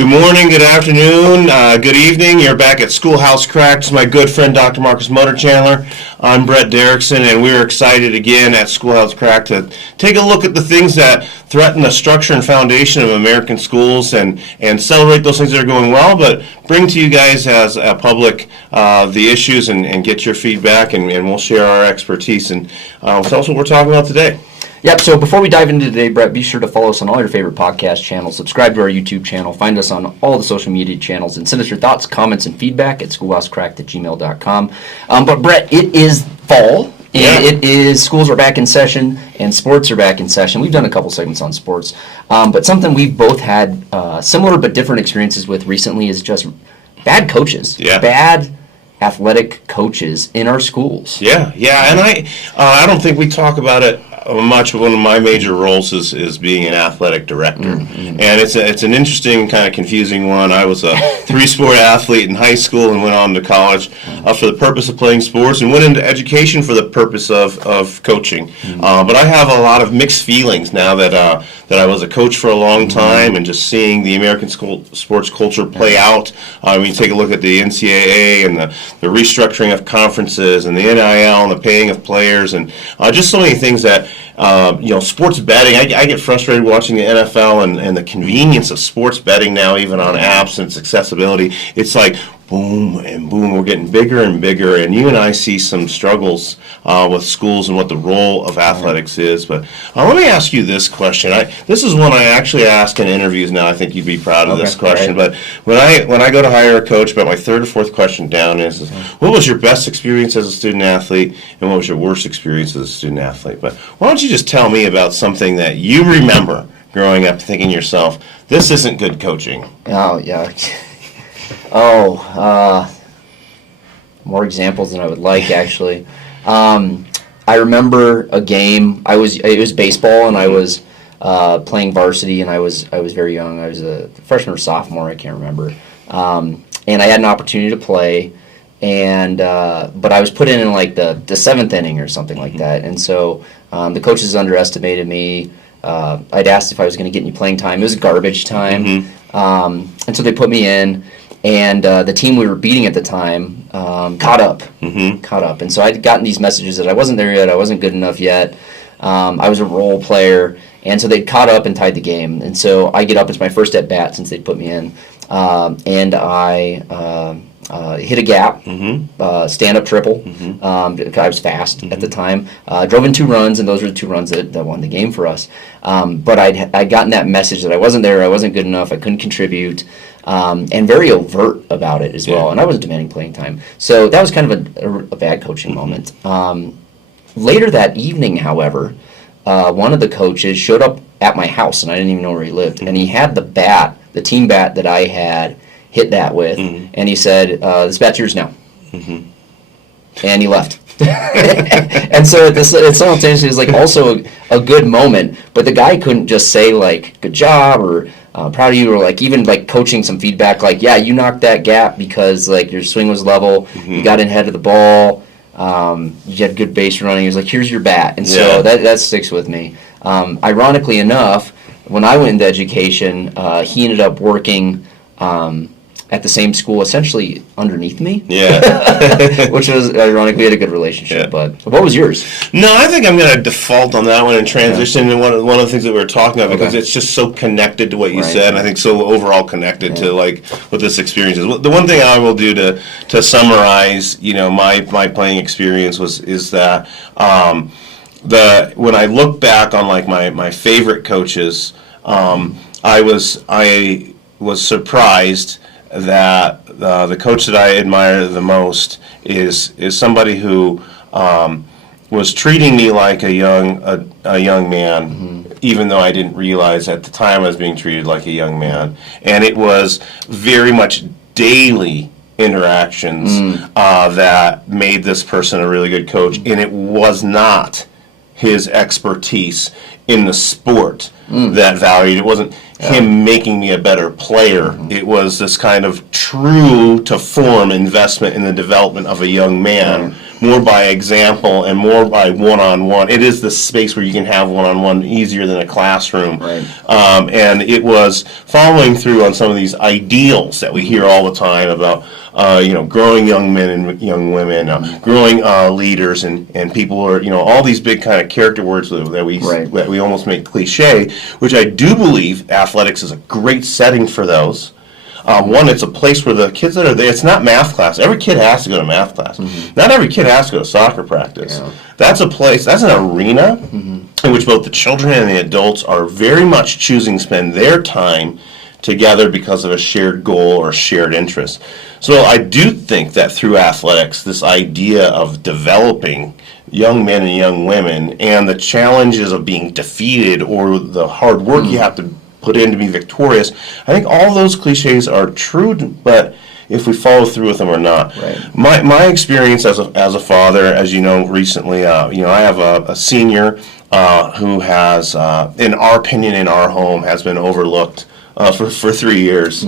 Good morning, good afternoon, good evening. You're back at Schoolhouse Cracks. My good friend Dr. Marcus Motor Chandler. I'm Brett Derickson, and we're excited again at Schoolhouse Crack to take a look at the things that threaten the structure and foundation of American schools and celebrate those things that are going well, but bring to you guys as a public the issues and get your feedback, and we'll share our expertise. And tell us what we're talking about today. Yep, so before we dive into today, Brett, be sure to follow us on all your favorite podcast channels, subscribe to our YouTube channel, find us on all the social media channels, and send us your thoughts, comments, and feedback at schoolhousecracked@gmail.com. But Brett, it is fall, and it is, schools are back in session, and sports are back in session. We've done a couple segments on sports, but something we've both had similar but different experiences with recently is just bad coaches. Bad athletic coaches in our schools. And I don't think we talk about it much. One of my major roles is being an athletic director, and it's an interesting, kind of confusing one. I was a three-sport athlete in high school and went on to college for the purpose of playing sports, and went into education for the purpose of coaching. But I have a lot of mixed feelings now that I was a coach for a long time, and just seeing the American sports culture play out. When you take a look at the NCAA and the restructuring of conferences and the NIL and the paying of players, and just so many things that sports betting. I get frustrated watching the NFL and the convenience of sports betting now, even on apps and its accessibility. It's like boom and boom, we're getting bigger and bigger, and you and I see some struggles with schools and what the role of athletics is. But let me ask you this question. This is one I actually ask in interviews now. I think you'd be proud of this question. Right. But when I go to hire a coach, about my third or fourth question down is what was your best experience as a student athlete, and what was your worst experience as a student athlete? But why don't you just tell me about something that you remember growing up thinking to yourself, this isn't good coaching? Oh, yeah. More examples than I would like, actually. I remember a game. It was baseball, and I was playing varsity, and I was very young. I was a freshman or sophomore. I can't remember. And I had an opportunity to play, but I was put in like the seventh inning or something like that. And so the coaches underestimated me. I'd asked if I was going to get any playing time. It was garbage time, and so they put me in. And the team we were beating at the time caught up. And so I'd gotten these messages that I wasn't there yet, I wasn't good enough yet, I was a role player, and so they'd caught up and tied the game. And so I get up, it's my first at bat since they'd put me in, and I hit a gap, stand-up triple. I was fast at the time. Drove in 2 runs, and those were the 2 runs that won the game for us. But I'd gotten that message that I wasn't there, I wasn't good enough, I couldn't contribute. And very overt about it as well, and I was demanding playing time. So that was kind of a bad coaching moment. Later that evening, however, one of the coaches showed up at my house, and I didn't even know where he lived, and he had the team bat that I had hit that with, and he said, this bat's yours now. And he left. And so it simultaneously was like also a good moment, but the guy couldn't just say like good job or proud of you, or like even like coaching some feedback like, yeah, you knocked that gap because like your swing was level, you got in ahead of the ball, you had good base running. He was like, here's your bat. And so that sticks with me. Ironically enough, when I went into education, he ended up working at the same school, essentially underneath me. Which was, ironically, we had a good relationship. But what was yours? No, I think I'm going to default on that one and transition to one of the things that we were talking about, because it's just so connected to what you said, and I think so overall connected to like what this experience is. The one thing I will do to summarize, my playing experience is that when I look back on like my favorite coaches, I was surprised that the coach that I admire the most is somebody who was treating me like a young man, even though I didn't realize at the time I was being treated like a young man. And it was very much daily interactions that made this person a really good coach, and it was not his expertise in the sport that valued. It wasn't him making me a better player. It was this kind of true to form investment in the development of a young man more by example and more by one-on-one. It is the space where you can have one-on-one easier than a classroom. Right. And it was following through on some of these ideals that we hear all the time about, growing young men and young women, growing leaders and people who are, all these big kind of character words that we almost make cliche, which I do believe athletics is a great setting for those. One, it's a place where the kids that are there, it's not math class. Every kid has to go to math class. Not every kid has to go to soccer practice. Yeah. That's a place, that's an arena in which both the children and the adults are very much choosing to spend their time together because of a shared goal or shared interest. So I do think that through athletics, this idea of developing young men and young women and the challenges of being defeated or the hard work you have to put in to be victorious, I think all those cliches are true, but if we follow through with them or not. Right. My experience as a father, as you know, recently, I have a senior who has, in our opinion, in our home, has been overlooked for 3 years.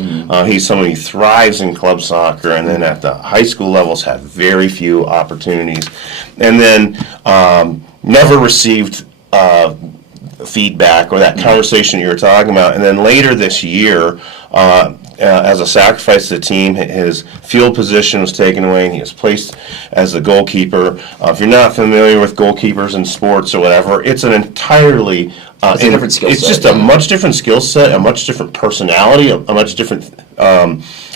He's someone who thrives in club soccer, and then at the high school levels had very few opportunities, and then never received feedback or that conversation you were talking about. And then later this year, as a sacrifice to the team, his field position was taken away and he was placed as the goalkeeper. If you're not familiar with goalkeepers in sports or whatever, it's an entirely it's a different skill set. It's just a much different skill set, a much different personality, a much different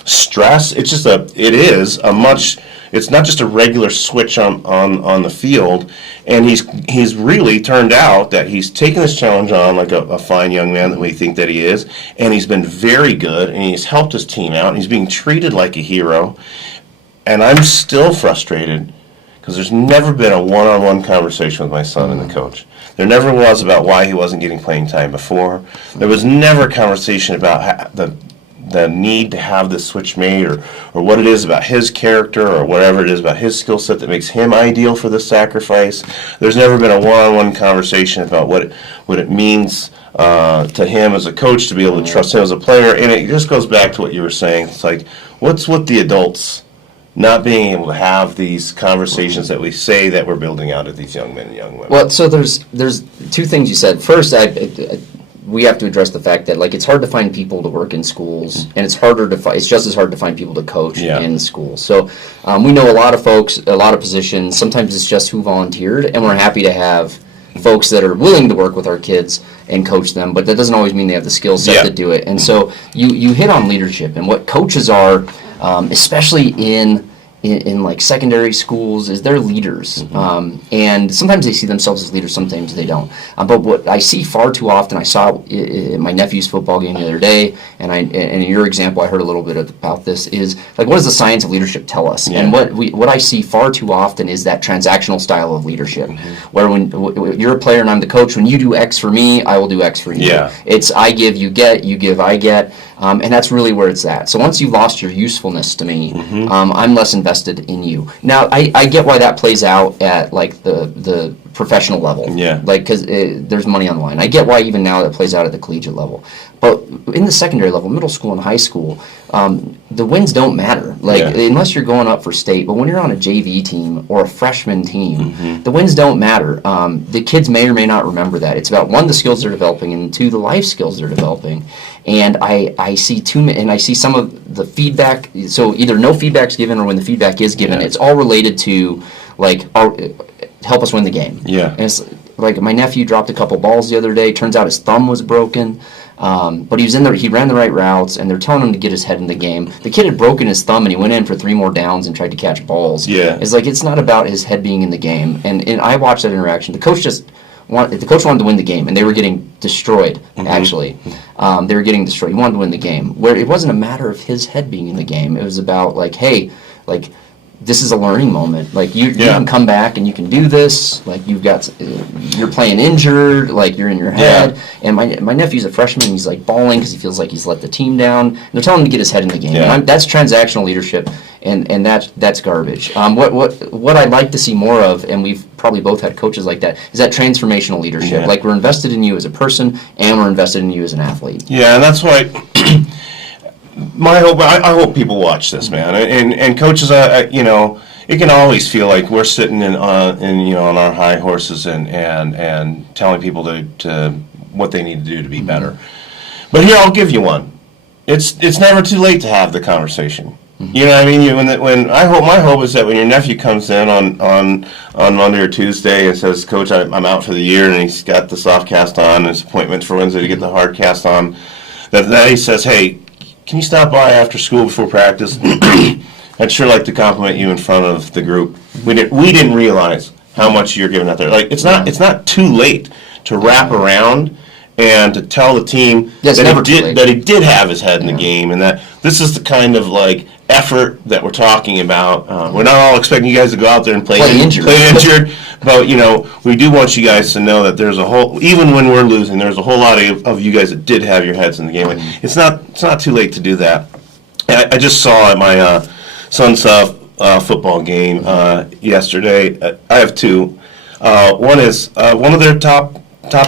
stress. It's not just a regular switch on the field, and he's really turned out that he's taken this challenge on like a fine young man that we think that he is, and he's been very good, and he's helped his team out, and he's being treated like a hero, and I'm still frustrated because there's never been a one-on-one conversation with my son and the coach. There never was about why he wasn't getting playing time before. There was never a conversation about the need to have this switch made or what it is about his character or whatever it is about his skill set that makes him ideal for this sacrifice. There's never been a one-on-one conversation about what it means to him as a coach to be able to trust him as a player. And it just goes back to what you were saying. It's like, what's with the adults not being able to have these conversations that we say that we're building out of these young men and young women? Well, so there's two things you said. First, we have to address the fact that it's hard to find people to work in schools, and it's just as hard to find people to coach in schools. So we know a lot of folks, a lot of positions. Sometimes it's just who volunteered, and we're happy to have folks that are willing to work with our kids and coach them, but that doesn't always mean they have the skill set to do it. And so you hit on leadership and what coaches are, especially in like secondary schools, is they're leaders. And sometimes they see themselves as leaders, sometimes they don't. But what I see far too often, I saw in my nephew's football game the other day, and in your example, I heard a little bit about this, is like, what does the science of leadership tell us? And what I see far too often is that transactional style of leadership, where when you're a player and I'm the coach, when you do X for me, I will do X for you. It's I give, you get, you give, I get. And that's really where it's at. So once you've lost your usefulness to me, I'm less invested in you. Now, I get why that plays out at like the professional level. Like, because there's money on the line. I get why even now that plays out at the collegiate level. But in the secondary level, middle school and high school, the wins don't matter. Unless you're going up for state. But when you're on a JV team or a freshman team, the wins don't matter. The kids may or may not remember that. It's about, one, the skills they're developing, and two, the life skills they're developing. And I see some of the feedback. So either no feedback's given, or when the feedback is given, it's all related to help us win the game. And it's like, my nephew dropped a couple balls the other day. Turns out his thumb was broken. But he was in there. He ran the right routes, and they're telling him to get his head in the game. The kid had broken his thumb, and he went in for 3 more downs and tried to catch balls. It's like, it's not about his head being in the game. And I watched that interaction. The coach wanted to win the game, and they were getting destroyed. Actually, they were getting destroyed. He wanted to win the game, where it wasn't a matter of his head being in the game. It was about like, hey, like, this is a learning moment. Like, you can come back and you can do this. Like, you're playing injured. Like, you're in your head. And my nephew's a freshman. He's like bawling because he feels like he's let the team down. And they're telling him to get his head in the game. And that's transactional leadership, and that's garbage. What I'd like to see more of, and we've probably both had coaches like that, is that transformational leadership. Like, we're invested in you as a person, and we're invested in you as an athlete. And that's why. My hope, I hope people watch this, man, and coaches, it can always feel like we're sitting on our high horses and telling people to what they need to do to be better. But here, I'll give you one. It's never too late to have the conversation. You know what I mean? My hope is that when your nephew comes in on Monday or Tuesday and says, "Coach, I'm out for the year," and he's got the soft cast on, and his appointment for Wednesday to get the hard cast on, that he says, "Hey, can you stop by after school before practice? I'd sure like to compliment you in front of the group. We didn't realize how much you're giving out there. Like it's not too late to wrap around and to tell the team that he did have his head in the game, and that this is the kind of like effort that we're talking about. We're not all expecting you guys to go out there and play injured, but we do want you guys to know that there's even when we're losing, there's a whole lot of you guys that did have your heads in the game. It's not too late to do that. And I just saw at my son's football game yesterday. I have two. One is one of their top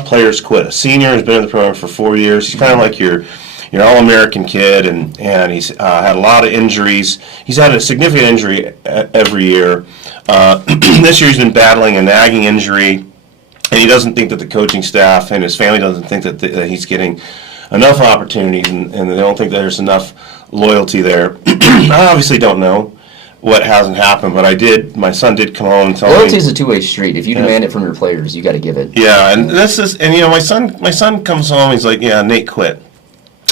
players quit. A senior, has been in the program for 4 years. He's kind of like your All-American kid, and he's had a lot of injuries. He's had a significant injury every year. This year he's been battling a nagging injury, and he doesn't think that the coaching staff and his family doesn't think that he's getting enough opportunities, and they don't think that there's enough loyalty there. I obviously don't know what hasn't happened, but my son did come home and tell me. Loyalty is a two-way street. If you demand it from your players, you got to give it. Yeah, and my son comes home, he's like, "Yeah, Nate quit."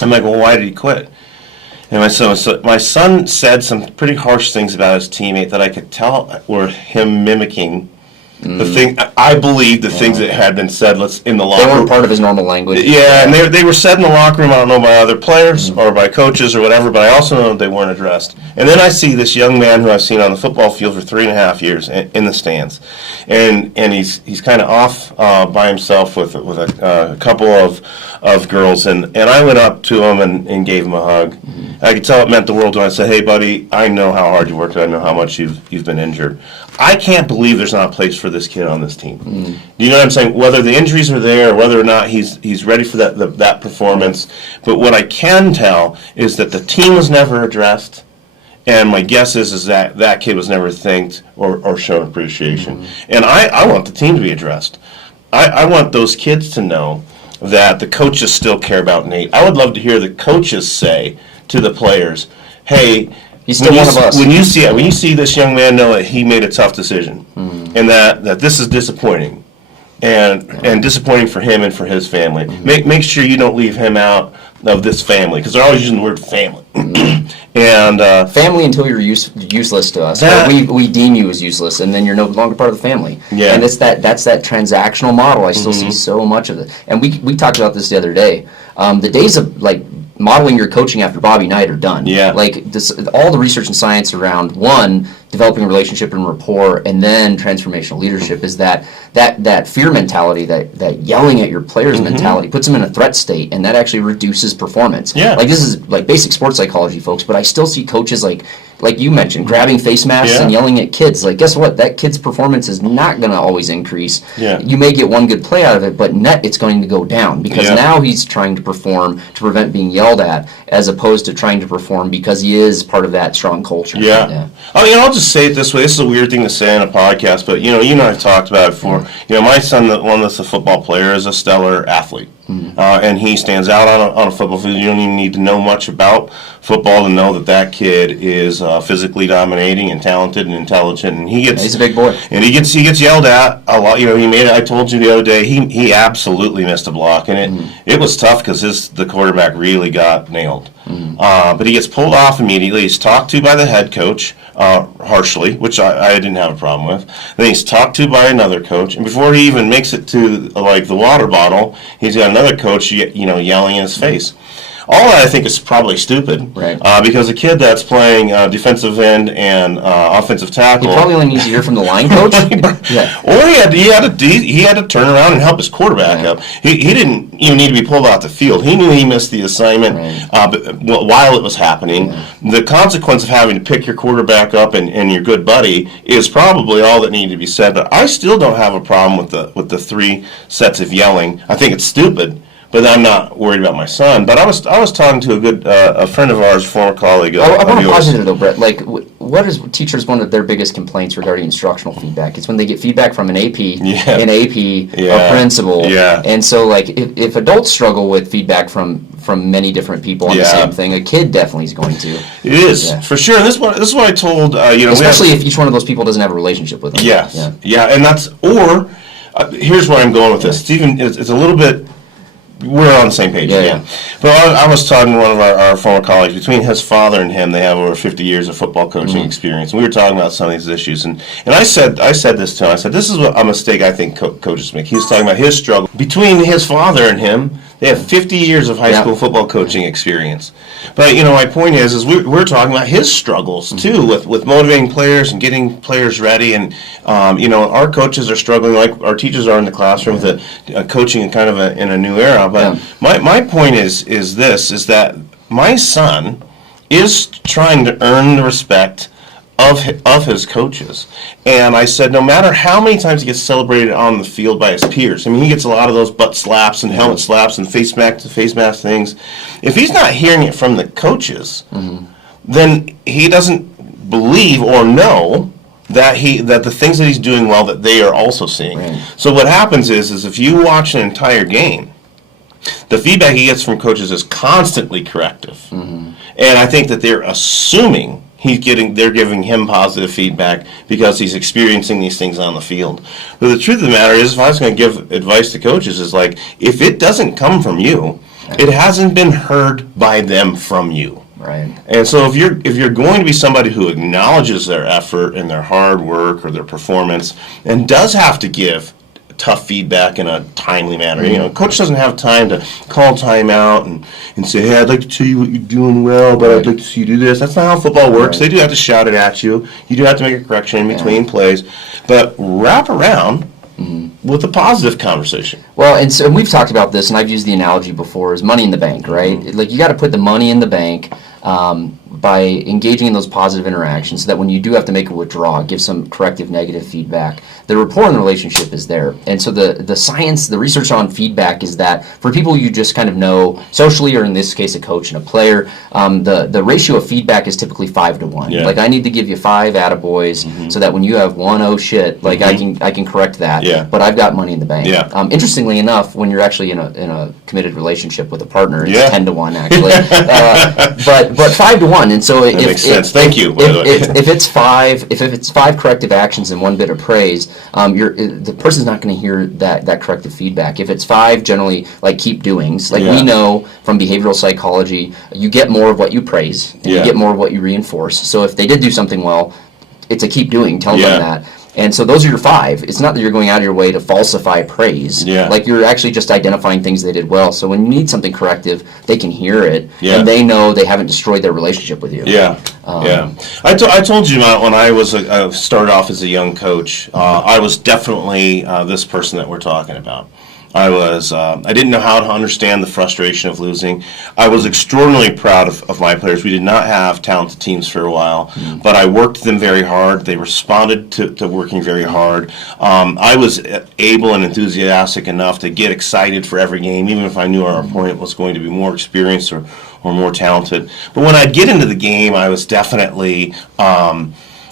I'm like, "Well, why did he quit?" And my son said some pretty harsh things about his teammate that I could tell were him mimicking the thing. I believe the things that had been said in the locker room. They weren't part of his normal language. Yeah, and they were said in the locker room. I don't know by other players or by coaches or whatever, but I also know that they weren't addressed. And then I see this young man who I've seen on the football field for 3.5 years in the stands, and he's kind of off by himself with a couple of girls, and I went up to him and gave him a hug. I could tell it meant the world to him. I said, "Hey, buddy, I know how hard you worked. I know how much you've been injured. I can't believe there's not a place for this kid on this team." Do you know what I'm saying? Whether the injuries are there or whether or not he's ready for that performance, but what I can tell is that the team was never addressed, and my guess is that kid was never thanked or shown appreciation. And I want the team to be addressed. I want those kids to know that the coaches still care about Nate. I would love to hear the coaches say to the players, "Hey, he's still one of us." When you see this young man, know that he made a tough decision, and that this is disappointing, and disappointing for him and for his family. Make sure you don't leave him out of this family, because they're always using the word family. And family until you're useless to us. Or we deem you as useless, and then you're no longer part of the family. Yeah. And that's that transactional model. I still see so much of it. And we talked about this the other day. The days of modeling your coaching after Bobby Knight are done. Yeah. All the research and science around developing a relationship and rapport, and then transformational leadership is that fear mentality, that yelling at your players mentality puts them in a threat state, and that actually reduces performance. Yeah. This is basic sports psychology, folks, but I still see coaches like you mentioned, grabbing face masks and yelling at kids. Guess what? That kid's performance is not going to always increase. Yeah. You may get one good play out of it, but net it's going to go down because now he's trying to perform to prevent being yelled at, as opposed to trying to perform because he is part of that strong culture. Yeah. I'll just say it this way. This is a weird thing to say on a podcast, but you and I have talked about it before. My son, the one that's a football player, is a stellar athlete. And he stands out on a football field. You don't even need to know much about football to know that kid is physically dominating and talented and intelligent. And he's a big boy. And he gets yelled at a lot. I told you the other day, he absolutely missed a block, and it was tough because the quarterback really got nailed. But he gets pulled off immediately. He's talked to by the head coach harshly, which I didn't have a problem with. Then he's talked to by another coach, and before he even makes it to the water bottle, he's got another coach yelling in his face. All that I think is probably stupid, right? Because a kid that's playing defensive end and offensive tackle, he probably only needs to hear from the line coach. Yeah. Or he had to turn around and help his quarterback up. He didn't even need to be pulled off the field. He knew he missed the assignment while it was happening. The consequence of having to pick your quarterback up and your good buddy is probably all that needed to be said. But I still don't have a problem with the 3 sets of yelling. I think it's stupid. But I'm not worried about my son. But I was talking to a friend of ours, former colleague. I want to pause you there, though, Brett. what is teachers one of their biggest complaints regarding instructional feedback? It's when they get feedback from an AP, Yeah. a principal, Yeah. and so like if adults struggle with feedback from many different people on the Yeah. same thing, a kid definitely is going to. It is, Yeah. for sure. And this is what I told, Especially if each one of those people doesn't have a relationship with them. Yes. Yeah, and that's, or, here's where I'm going with this. It's a little bit, we're on the same page again. But I was talking to one of our former colleagues. Between his father and him, they have over 50 years of football coaching experience. And we were talking about some of these issues. And I said this to him. I said, this is a mistake I think coaches make. He was talking about his struggle. Between his father and him, they have 50 years of high school football coaching experience. But, my point is we're talking about his struggles, too, with motivating players and getting players ready. And, our coaches are struggling like our teachers are in the classroom with coaching in kind of in a new era. But my point is that my son is trying to earn the respect of his coaches. And I said, no matter how many times he gets celebrated on the field by his peers, I mean, he gets a lot of those butt slaps and helmet slaps and face mask things. If he's not hearing it from the coaches, then he doesn't believe or know that the things that he's doing well, that they are also seeing. Right. So what happens is if you watch an entire game, the feedback he gets from coaches is constantly corrective. And I think that they're assuming they're giving him positive feedback because he's experiencing these things on the field. But the truth of the matter is, if I was going to give advice to coaches, is like, if it doesn't come from you, it hasn't been heard by them from you. Right. And so if you're going to be somebody who acknowledges their effort and their hard work or their performance and does have to give tough feedback in a timely manner. Coach doesn't have time to call timeout and say, hey, I'd like to tell you what you're doing well, but I'd like to see you do this. That's not how football works. They do have to shout it at you. You do have to make a correction in between plays. But wrap around with a positive conversation. Well, and we've talked about this, and I've used the analogy before, is money in the bank, right? Like, you got to put the money in the bank by engaging in those positive interactions so that when you do have to make a withdrawal, give some corrective negative feedback, the rapport in the relationship is there. And so the science, the research on feedback is that for people you just kind of know socially, or in this case a coach and a player, the ratio of feedback is typically 5 to 1. Like, I need to give you 5 attaboys so that when you have 1 oh shit, like I can correct that. But I've got money in the bank. Interestingly enough, when you're actually in a committed relationship with a partner, it's 10 to 1 actually. But 5 to 1. And so that makes sense. Thank you. If it's 5 corrective actions and 1 bit of praise, the person's not going to hear that corrective feedback. If it's 5, generally, like, keep doings. Like, we know from behavioral psychology, you get more of what you praise, and you get more of what you reinforce. So if they did do something well, it's a keep doing. Tell them that. And so those are your 5. It's not that you're going out of your way to falsify praise. Like, you're actually just identifying things they did well. So when you need something corrective, they can hear it, and they know they haven't destroyed their relationship with you. I told you when I started off as a young coach, I was definitely this person that we're talking about. I didn't know how to understand the frustration of losing. I was extraordinarily proud of my players. We did not have talented teams for a while, but I worked them very hard. They responded to working very hard. I was able and enthusiastic enough to get excited for every game, even if I knew our opponent was going to be more experienced or more talented. But when I'd get into the game, I was definitely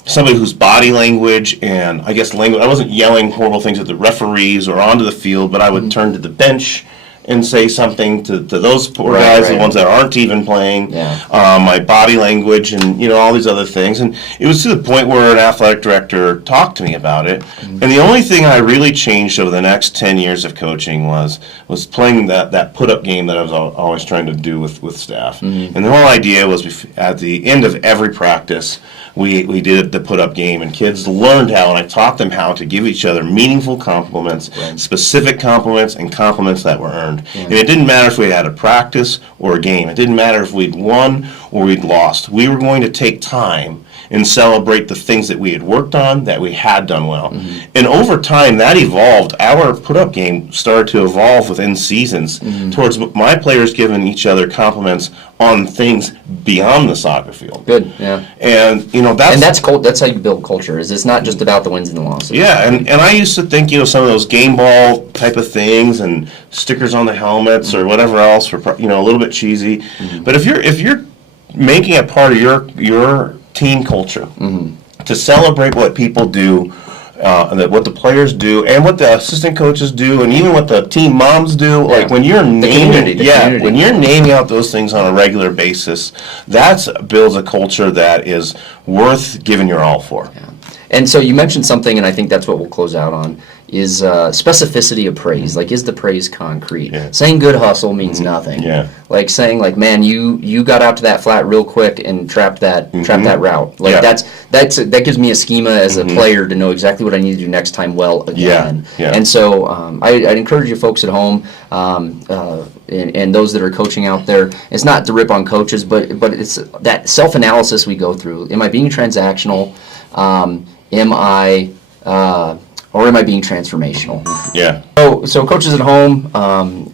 somebody whose body language and I wasn't yelling horrible things at the referees or onto the field, but I would turn to the bench and say something to those poor guys, the ones that aren't even playing, my body language and all these other things. And it was to the point where an athletic director talked to me about it. And the only thing I really changed over the next 10 years of coaching was playing that put-up game that I was always trying to do with staff. And the whole idea was at the end of every practice, we did the put-up game, and kids learned how, and I taught them how to give each other meaningful compliments, specific compliments, and compliments that were earned. And it didn't matter if we had a practice or a game. It didn't matter if we'd won or we'd lost. We were going to take time and celebrate the things that we had worked on, that we had done well. And over time, that evolved. Our put-up game started to evolve within seasons towards my players giving each other compliments on things beyond the soccer field. Good, yeah. And that's how you build culture. Is it's not just about the wins and the losses. Yeah, and I used to think some of those game ball type of things and stickers on the helmets or whatever else were a little bit cheesy. But if you're making it part of your team culture, to celebrate what people do, and what the players do, and what the assistant coaches do, and even what the team moms do. Like when you're naming, when you're naming out those things on a regular basis, that builds a culture that is worth giving your all for. Yeah. And so you mentioned something, and I think that's what we'll close out on, is specificity of praise. Like, is the praise concrete? Yeah. Saying good hustle means nothing. Yeah. Like saying, like, man, you got out to that flat real quick and trapped that route. Like that gives me a schema as a player to know exactly what I need to do next time well again. Yeah. And so I'd encourage you folks at home and those that are coaching out there. It's not to rip on coaches, but it's that self-analysis we go through. Am I being transactional? Or am I being transformational? Yeah. So coaches at home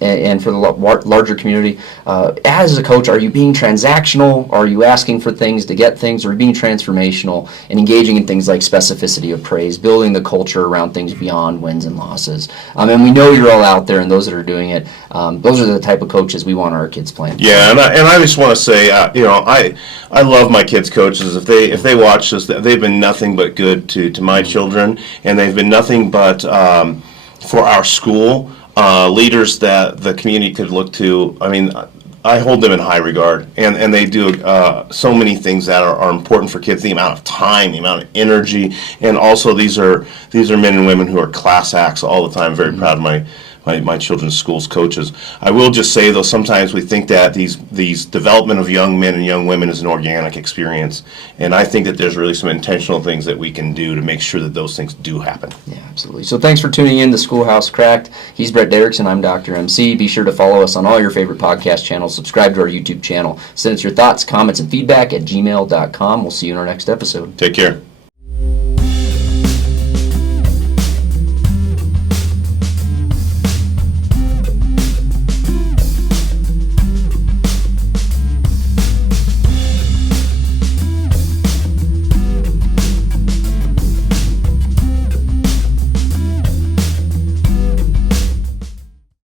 and for the larger community, as a coach, are you being transactional? Are you asking for things to get things? Or are you being transformational and engaging in things like specificity of praise, building the culture around things beyond wins and losses? And we know you're all out there, and those that are doing it, those are the type of coaches we want our kids playing. Yeah, and I just want to say, I love my kids' coaches. If they watch this, they've been nothing but good to my children, and they've been nothing but for our school, leaders that the community could look to. I mean, I hold them in high regard, and they do so many things that are important for kids. The amount of time, the amount of energy, and also these are men and women who are class acts all the time. Very proud of my children's schools coaches. I will just say, though, sometimes we think that these development of young men and young women is an organic experience, and I think that there's really some intentional things that we can do to make sure that those things do happen. Yeah, absolutely. So thanks for tuning in to Schoolhouse Cracked. He's Brett Derickson. I'm Dr. MC. Be sure to follow us on all your favorite podcast channels. Subscribe to our YouTube channel. Send us your thoughts, comments, and feedback at gmail.com. We'll see you in our next episode. Take care.